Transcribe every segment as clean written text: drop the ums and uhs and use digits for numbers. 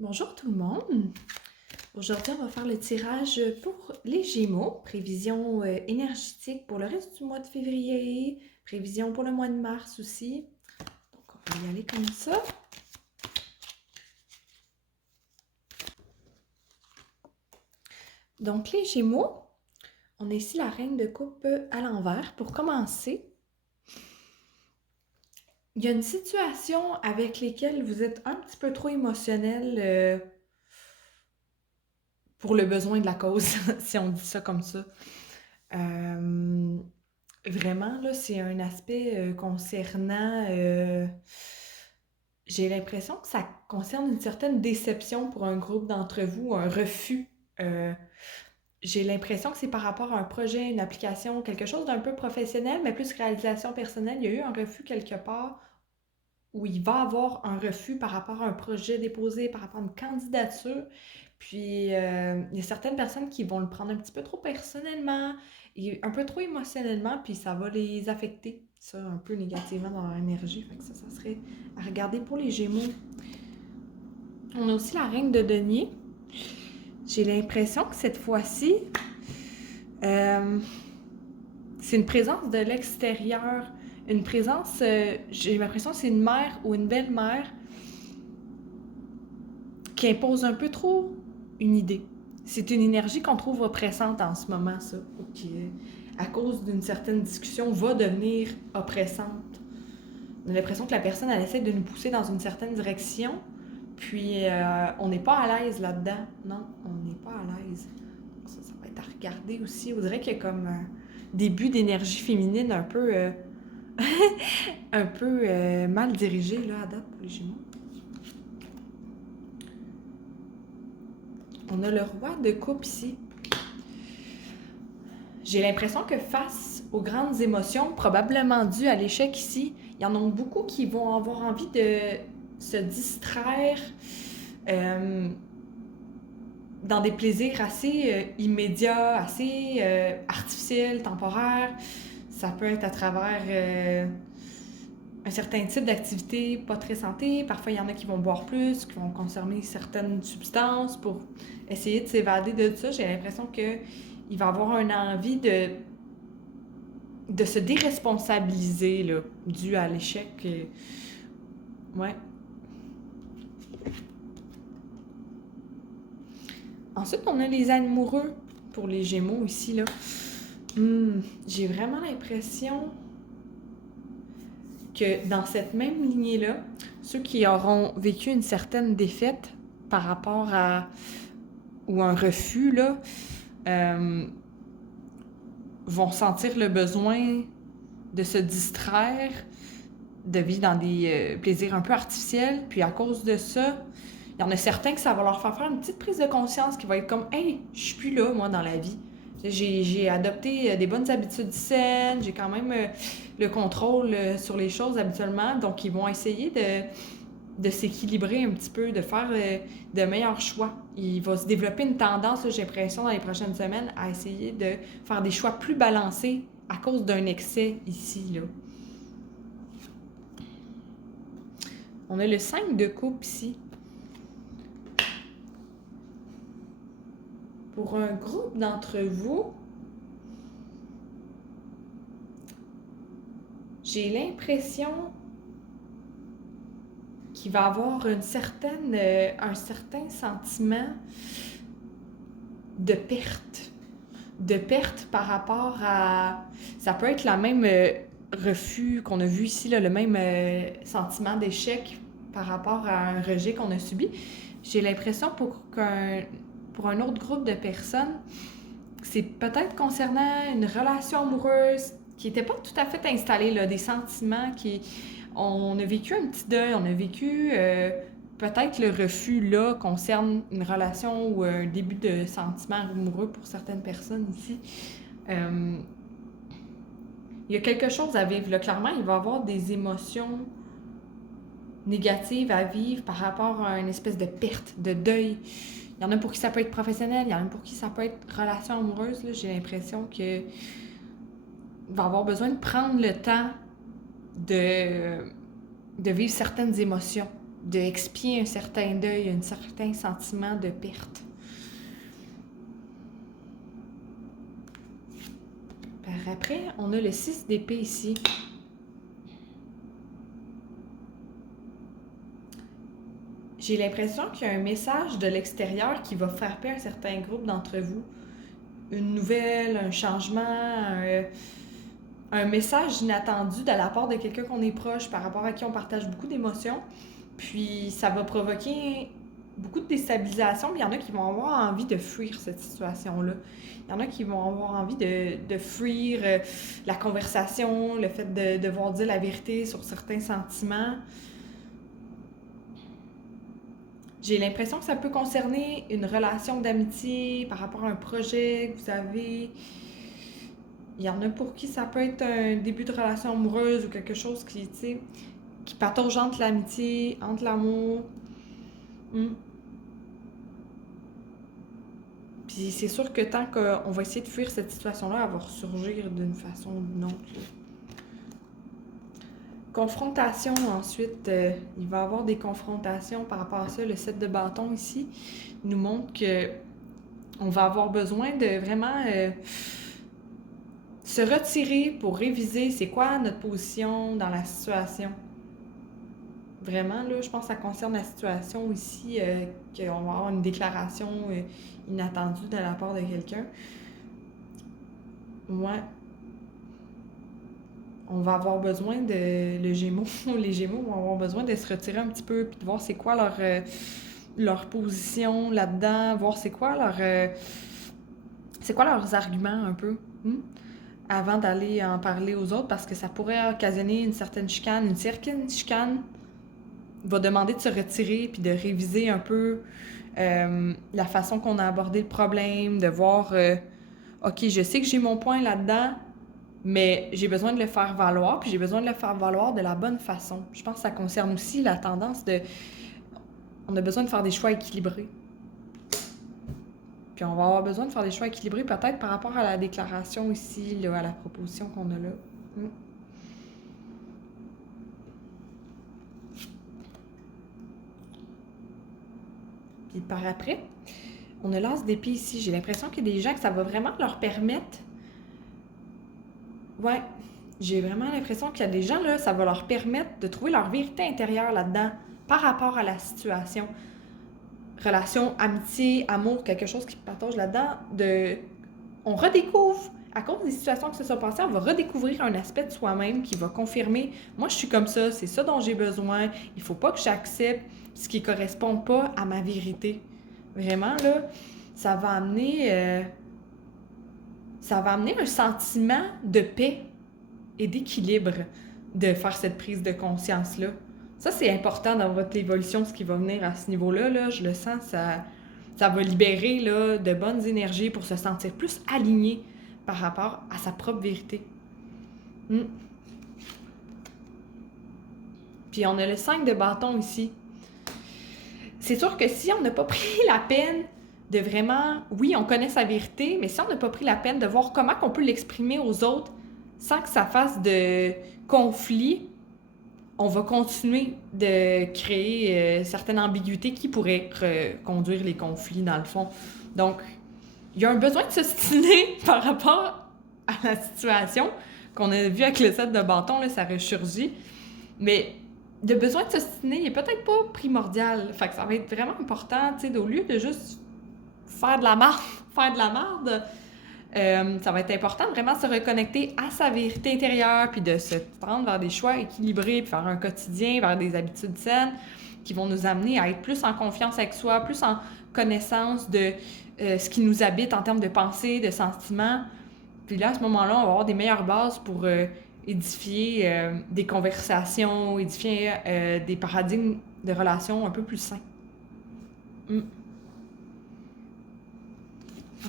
Bonjour tout le monde. Aujourd'hui, on va faire le tirage pour les Gémeaux. Prévision énergétique pour le reste du mois de février. Prévision pour le mois de mars aussi. Donc, on va y aller comme ça. Donc, les Gémeaux, on a ici la reine de coupe à l'envers. Pour commencer, il y a une situation avec laquelle vous êtes un petit peu trop émotionnel pour le besoin de la cause, si on dit ça comme ça. Vraiment, là, c'est un aspect concernant... j'ai l'impression que ça concerne une certaine déception pour un groupe d'entre vous, un refus. Euh, j'ai l'impression que c'est par rapport à un projet, une application, quelque chose d'un peu professionnel, mais plus réalisation personnelle. Il y a eu un refus quelque part où il va y avoir un refus par rapport à un projet déposé, par rapport à une candidature. Puis, il y a certaines personnes qui vont le prendre un petit peu trop personnellement, et un peu trop émotionnellement, puis ça va les affecter, ça, un peu négativement dans leur énergie. Fait que ça serait à regarder pour les Gémeaux. On a aussi la reine de denier. J'ai l'impression que cette fois-ci, c'est une présence de l'extérieur. Une présence, j'ai l'impression que c'est une mère ou une belle-mère qui impose un peu trop une idée. C'est une énergie qu'on trouve oppressante en ce moment, ça, ou qui, à cause d'une certaine discussion, va devenir oppressante. On a l'impression que la personne, elle essaie de nous pousser dans une certaine direction, puis on n'est pas à l'aise là-dedans. Non, on n'est pas à l'aise. Ça va être à regarder aussi. On dirait qu'il y a comme un début d'énergie féminine un peu, un peu mal dirigée là, à date pour les Gémeaux. On a le roi de coupe ici. J'ai l'impression que face aux grandes émotions, probablement dues à l'échec ici, il y en a beaucoup qui vont avoir envie de se distraire dans des plaisirs assez immédiats, assez artificiels, temporaires. Ça peut être à travers un certain type d'activité pas très santé. Parfois, il y en a qui vont boire plus, qui vont consommer certaines substances pour essayer de s'évader de ça. J'ai l'impression qu'il va avoir une envie de se déresponsabiliser, là, dû à l'échec. Ouais. Ensuite, on a les amoureux pour les Gémeaux ici, là. J'ai vraiment l'impression que dans cette même lignée-là, ceux qui auront vécu une certaine défaite par rapport à... ou un refus, là, vont sentir le besoin de se distraire, de vivre dans des plaisirs un peu artificiels. Puis à cause de ça, il y en a certains que ça va leur faire une petite prise de conscience qui va être comme « Hey, je suis plus là, moi, dans la vie. J'ai adopté des bonnes habitudes saines, j'ai quand même le contrôle sur les choses habituellement. » Donc, ils vont essayer de s'équilibrer un petit peu, de faire de meilleurs choix. Il va se développer une tendance, là, j'ai l'impression, dans les prochaines semaines, à essayer de faire des choix plus balancés à cause d'un excès ici, là. On a le 5 de coupe ici. Pour un groupe d'entre vous, j'ai l'impression qu'il va avoir un certain sentiment de perte. De perte par rapport à... Ça peut être la même refus qu'on a vu ici, là, le même sentiment d'échec par rapport à un rejet qu'on a subi. J'ai l'impression pour un autre groupe de personnes, c'est peut-être concernant une relation amoureuse qui n'était pas tout à fait installée, là, des sentiments qui... On a vécu un petit deuil, on a vécu peut-être le refus là concerne une relation ou un début de sentiment amoureux pour certaines personnes ici. Il y a quelque chose à vivre là. Clairement, il va y avoir des émotions négatives à vivre par rapport à une espèce de perte, de deuil. Il y en a pour qui ça peut être professionnel, il y en a pour qui ça peut être relation amoureuse. Là. J'ai l'impression que va avoir besoin de prendre le temps de vivre certaines émotions expier un certain deuil, un certain sentiment de perte. Par après, on a le 6 d'épée ici. J'ai l'impression qu'il y a un message de l'extérieur qui va frapper un certain groupe d'entre vous. Une nouvelle, un changement, un message inattendu de la part de quelqu'un qu'on est proche, par rapport à qui on partage beaucoup d'émotions. Puis ça va provoquer beaucoup de déstabilisation, mais il y en a qui vont avoir envie de fuir cette situation-là. Il y en a qui vont avoir envie de fuir la conversation, le fait de devoir dire la vérité sur certains sentiments. J'ai l'impression que ça peut concerner une relation d'amitié par rapport à un projet que vous avez. Il y en a pour qui ça peut être un début de relation amoureuse ou quelque chose qui, tu sais, qui patauge entre l'amitié, entre l'amour. Puis c'est sûr que tant qu'on va essayer de fuir cette situation-là, elle va ressurgir d'une façon ou d'une autre. Confrontation, ensuite, il va y avoir des confrontations par rapport à ça. Le 7 de bâton ici nous montre que on va avoir besoin de vraiment se retirer pour réviser c'est quoi notre position dans la situation. Vraiment, là, je pense que ça concerne la situation ici, qu'on va avoir une déclaration inattendue de la part de quelqu'un. Ouais. On va avoir besoin de... Les Gémeaux vont avoir besoin de se retirer un petit peu, puis de voir c'est quoi leur position là-dedans, voir c'est quoi leurs arguments un peu, avant d'aller en parler aux autres, parce que ça pourrait occasionner une certaine chicane, une certaine chicane va demander de se retirer puis de réviser un peu la façon qu'on a abordé le problème, de voir OK, je sais que j'ai mon point là-dedans, mais j'ai besoin de le faire valoir, puis j'ai besoin de le faire valoir de la bonne façon. Je pense que ça concerne aussi la tendance de... On a besoin de faire des choix équilibrés. Puis on va avoir besoin de faire des choix équilibrés peut-être par rapport à la déclaration ici, là, à la proposition qu'on a là. Puis par après, on a l'as d'épée ici. J'ai l'impression qu'il y a des gens que ça va vraiment leur permettre... Ouais, j'ai vraiment l'impression qu'il y a des gens, là, ça va leur permettre de trouver leur vérité intérieure là-dedans par rapport à la situation. Relation, amitié, amour, quelque chose qui patauge là-dedans. On redécouvre, à cause des situations qui se sont passées, on va redécouvrir un aspect de soi-même qui va confirmer « Moi, je suis comme ça, c'est ça dont j'ai besoin. Il faut pas que j'accepte ce qui correspond pas à ma vérité. » Vraiment, là, ça va amener un sentiment de paix et d'équilibre de faire cette prise de conscience-là. Ça, c'est important dans votre évolution, ce qui va venir à ce niveau-là. Là, je le sens, ça va libérer là, de bonnes énergies pour se sentir plus aligné par rapport à sa propre vérité. Puis on a le 5 de bâton ici. C'est sûr que si on n'a pas pris la peine de vraiment... Oui, on connaît sa vérité, mais si on n'a pas pris la peine de voir comment on peut l'exprimer aux autres sans que ça fasse de conflit, on va continuer de créer certaines ambiguïtés qui pourraient conduire les conflits, dans le fond. Donc, il y a un besoin de s'ostiner par rapport à la situation qu'on a vu avec le 7 de bâton, là, ça ressurgit. Mais le besoin de s'ostiner, il est peut-être pas primordial. Fait que ça va être vraiment important, tu sais, au lieu de juste faire de la marde, ça va être important de vraiment se reconnecter à sa vérité intérieure, puis de se tendre vers des choix équilibrés, puis faire un quotidien, vers des habitudes saines qui vont nous amener à être plus en confiance avec soi, plus en connaissance de ce qui nous habite en termes de pensée, de sentiments. Puis là, à ce moment-là, on va avoir des meilleures bases pour édifier des conversations, édifier des paradigmes de relations un peu plus sains.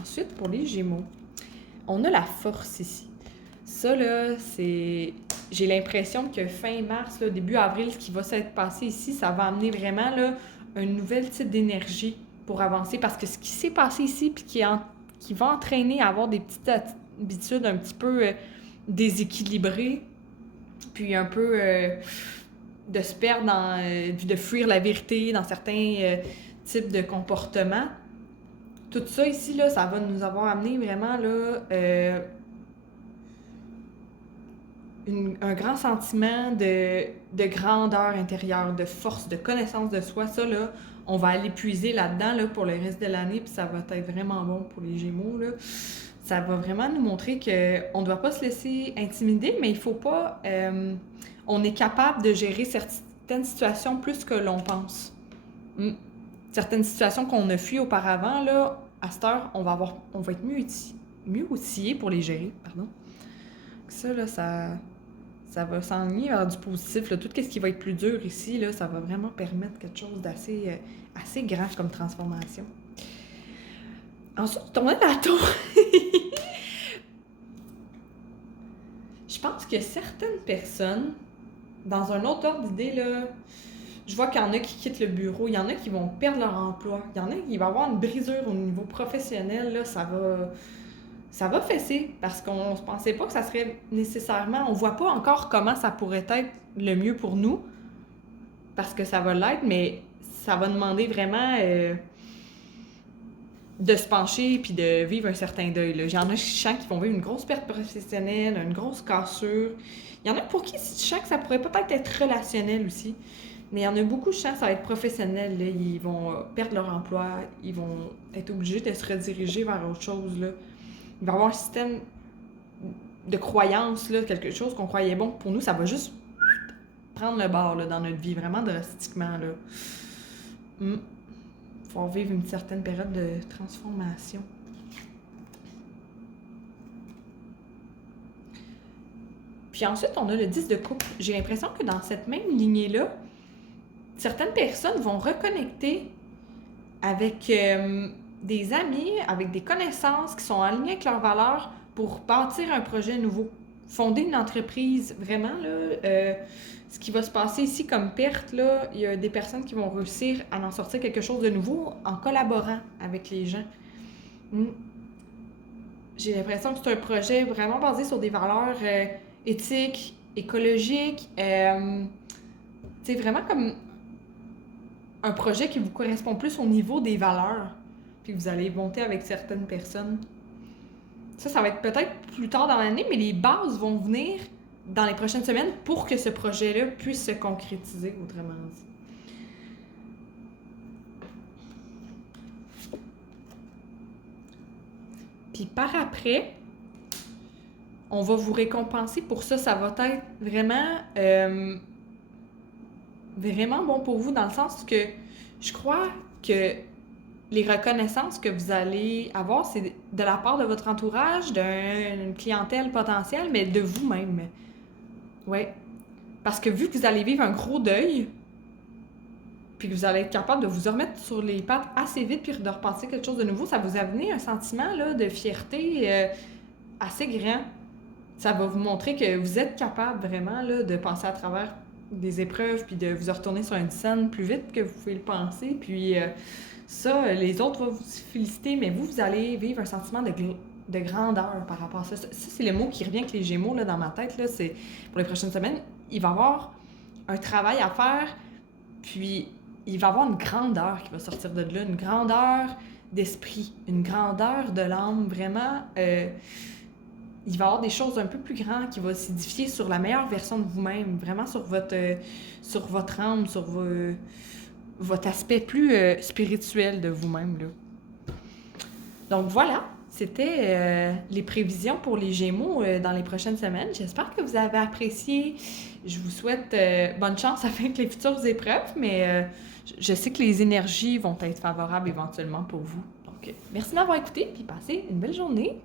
Ensuite, pour les Gémeaux, on a la force ici. Ça, là, c'est... J'ai l'impression que fin mars, là, début avril, ce qui va s'être passé ici, ça va amener vraiment là, un nouvel type d'énergie pour avancer. Parce que ce qui s'est passé ici, puis qui va entraîner à avoir des petites habitudes un petit peu déséquilibrées, puis un peu de se perdre de fuir la vérité dans certains types de comportements. Tout ça ici, là, ça va nous avoir amené vraiment là, un grand sentiment de grandeur intérieure, de force, de connaissance de soi. Ça, là, on va aller puiser là-dedans là, pour le reste de l'année, puis ça va être vraiment bon pour les Gémeaux. Là. Ça va vraiment nous montrer qu'on ne doit pas se laisser intimider, mais il ne faut pas... on est capable de gérer certaines situations plus que l'on pense. Certaines situations qu'on a fuies auparavant, là, à cette heure, on va être mieux outillé pour les gérer. Pardon. Ça, là, ça va s'enligner vers du positif. Là. Tout ce qui va être plus dur ici, là, ça va vraiment permettre quelque chose d'assez assez grand comme transformation. Ensuite, on a la tour. Je pense que certaines personnes, dans un autre ordre d'idée, là, je vois qu'il y en a qui quittent le bureau, il y en a qui vont perdre leur emploi, il y en a qui vont avoir une brisure au niveau professionnel, là, ça va fesser, parce qu'on ne pensait pas que ça serait nécessairement... On ne voit pas encore comment ça pourrait être le mieux pour nous, parce que ça va l'être, mais ça va demander vraiment de se pencher puis de vivre un certain deuil. Là. Il y en a, je sens, qui vont vivre une grosse perte professionnelle, une grosse cassure. Il y en a pour qui, je sens que ça pourrait peut-être être relationnel aussi. Mais il y en a beaucoup, je sens, ça va être professionnel. Là. Ils vont perdre leur emploi, ils vont être obligés de se rediriger vers autre chose. Là. Il va y avoir un système de croyance, là, quelque chose qu'on croyait bon pour nous, ça va juste prendre le bord là, dans notre vie, vraiment drastiquement. Il faut vivre une certaine période de transformation. Puis ensuite, on a le 10 de coupe. J'ai l'impression que dans cette même lignée-là, certaines personnes vont reconnecter avec des amis, avec des connaissances qui sont alignées avec leurs valeurs pour bâtir un projet nouveau. Fonder une entreprise, vraiment, là, ce qui va se passer ici comme perte, là, il y a des personnes qui vont réussir à en sortir quelque chose de nouveau en collaborant avec les gens. J'ai l'impression que c'est un projet vraiment basé sur des valeurs éthiques, écologiques, c'est vraiment comme un projet qui vous correspond plus au niveau des valeurs, puis vous allez monter avec certaines personnes. Ça va être peut-être plus tard dans l'année, mais les bases vont venir dans les prochaines semaines pour que ce projet-là puisse se concrétiser, autrement dit. Puis par après, on va vous récompenser pour ça. Ça va être vraiment, vraiment bon pour vous dans le sens que je crois que les reconnaissances que vous allez avoir, c'est de la part de votre entourage, d'une clientèle potentielle, mais de vous-même. Oui. Parce que vu que vous allez vivre un gros deuil, puis que vous allez être capable de vous remettre sur les pattes assez vite puis de repenser quelque chose de nouveau, ça vous a amené un sentiment là, de fierté assez grand. Ça va vous montrer que vous êtes capable vraiment là, de passer à travers des épreuves puis de vous retourner sur une scène plus vite que vous pouvez le penser. Puis ça, les autres vont vous féliciter, mais vous allez vivre un sentiment de grandeur par rapport à ça. Ça, c'est le mot qui revient avec les Gémeaux là, dans ma tête. Là, c'est, pour les prochaines semaines, il va y avoir un travail à faire, puis il va y avoir une grandeur qui va sortir de là, une grandeur d'esprit, une grandeur de l'âme, vraiment. Il va y avoir des choses un peu plus grandes qui vont s'édifier sur la meilleure version de vous-même, vraiment sur votre âme, sur votre aspect plus spirituel de vous-même. Là. Donc voilà, c'était les prévisions pour les Gémeaux dans les prochaines semaines. J'espère que vous avez apprécié. Je vous souhaite bonne chance avec les futures épreuves, mais je sais que les énergies vont être favorables éventuellement pour vous. Donc, merci d'avoir écouté, puis passez une belle journée.